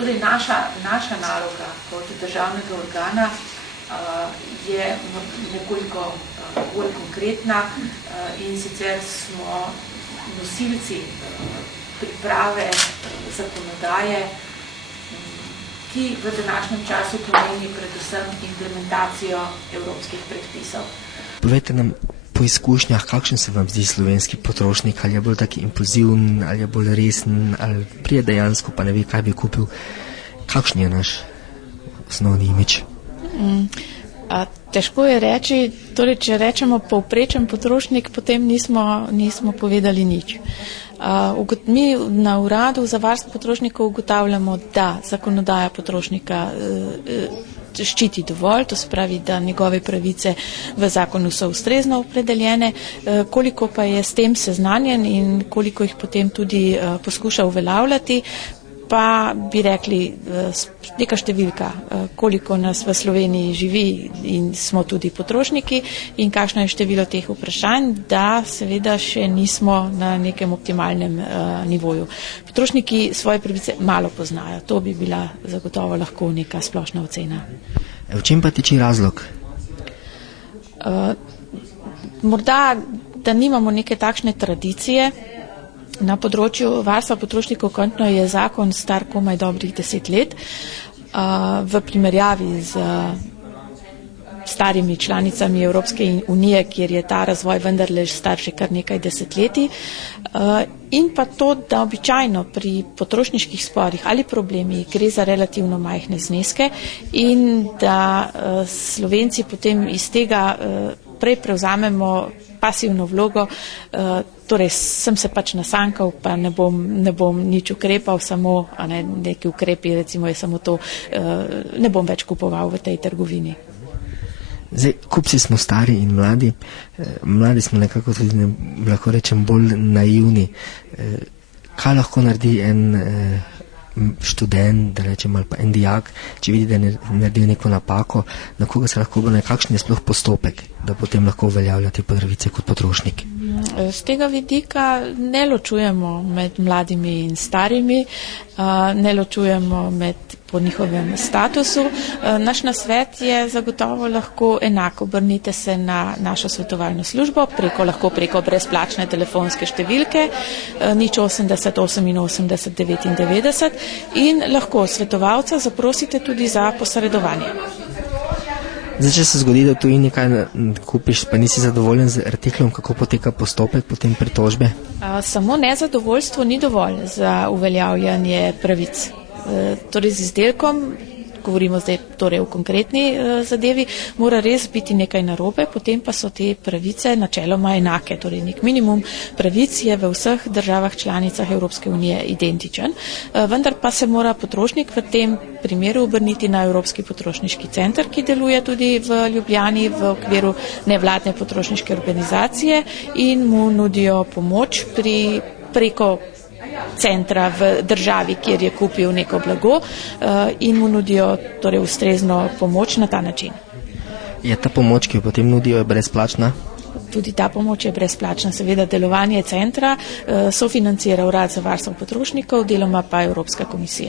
Torej, naša naloga kot državnega organa je nekoliko bolj konkretna in sicer smo nosilci priprave zakonodaje, ki v današnjem času pomeni predvsem implementacijo evropskih predpisov. Povejte nam po izkušnjah, kakšen se vam zdi slovenski potrošnik, ali je bolj taki impulziven, ali je bolj resen, ali prije dejansko pa ne ve, kaj bi kupil. Kakšen je naš osnovni imič? Težko je reči, torej, če rečemo povprečen potrošnik, potem nismo povedali nič. Mi na uradu za varstvo potrošnikov ugotavljamo, da zakonodaja potrošnika ščiti dovolj, to se pravi, da njegove pravice v zakonu so ustrezno opredeljene, koliko pa je s tem seznanjen in koliko jih potem tudi poskuša uveljavljati, pa bi rekli neka številka, koliko nas v Sloveniji živi in smo tudi potrošniki in kakšno je število teh vprašanj, da seveda še nismo na nekem optimalnem nivoju. Potrošniki svoje pravice malo poznajo, to bi bila zagotovo lahko neka splošna ocena. V čem pa tiči razlog? Morda, da nimamo neke takšne tradicije. Na področju varstva potrošnikov kontno je zakon star komaj dobrih 10 let. V primerjavi z starimi članicami Evropske unije, kjer je ta razvoj vendarle star še kar nekaj desetletij. In pa to, da običajno pri potrošniških sporih ali problemih gre za relativno majhne zneske in da Slovenci potem iz tega prej prevzamemo pasivno vlogo, torej sem se pač nasankal, pa ne bom nič ukrepal, samo neki ukrepi, recimo je samo to, ne bom več kupoval v tej trgovini. Zdaj, kupci smo stari in mladi. Mladi smo nekako tudi, lahko rečem, bolj naivni. Kaj lahko naredi en študent, da rečem, ali pa en dijak, če vidi, da je naredil neko napako, na koga se lahko obrne, kakšen je sploh postopek, da potem lahko uveljavlja te pravice kot potrošnik? Z tega vidika ne ločujemo med mladimi in starimi, ne ločujemo po njihovem statusu. Naš nasvet je zagotovo lahko enako. Obrnite se na našo svetovalno službo, lahko preko brezplačne telefonske številke 080 88 99 in lahko svetovalca zaprosite tudi za posredovanje. Zdaj, če se zgodi, da tu in nekaj kupiš, pa nisi zadovoljen z artiklom, kako poteka postopek potem pritožbe? Samo nezadovoljstvo ni dovolj za uveljavljanje pravic. Torej z izdelkom, govorimo zdaj torej o konkretni zadevi, mora res biti nekaj narobe, potem pa so te pravice načeloma enake. Torej nek minimum pravic je v vseh državah članicah Evropske unije identičen, vendar pa se mora potrošnik v tem primeru obrniti na Evropski potrošniški center, ki deluje tudi v Ljubljani v okviru nevladne potrošniške organizacije in mu nudijo pomoč preko centra v državi, kjer je kupil neko blago in mu nudijo torej ustrezno pomoč na ta način. Je ta pomoč, ki jo potem nudijo, brezplačna? Tudi ta pomoč je brezplačna. Seveda delovanje centra sofinancira Urad za varstvo potrošnikov, deloma pa Evropska komisija.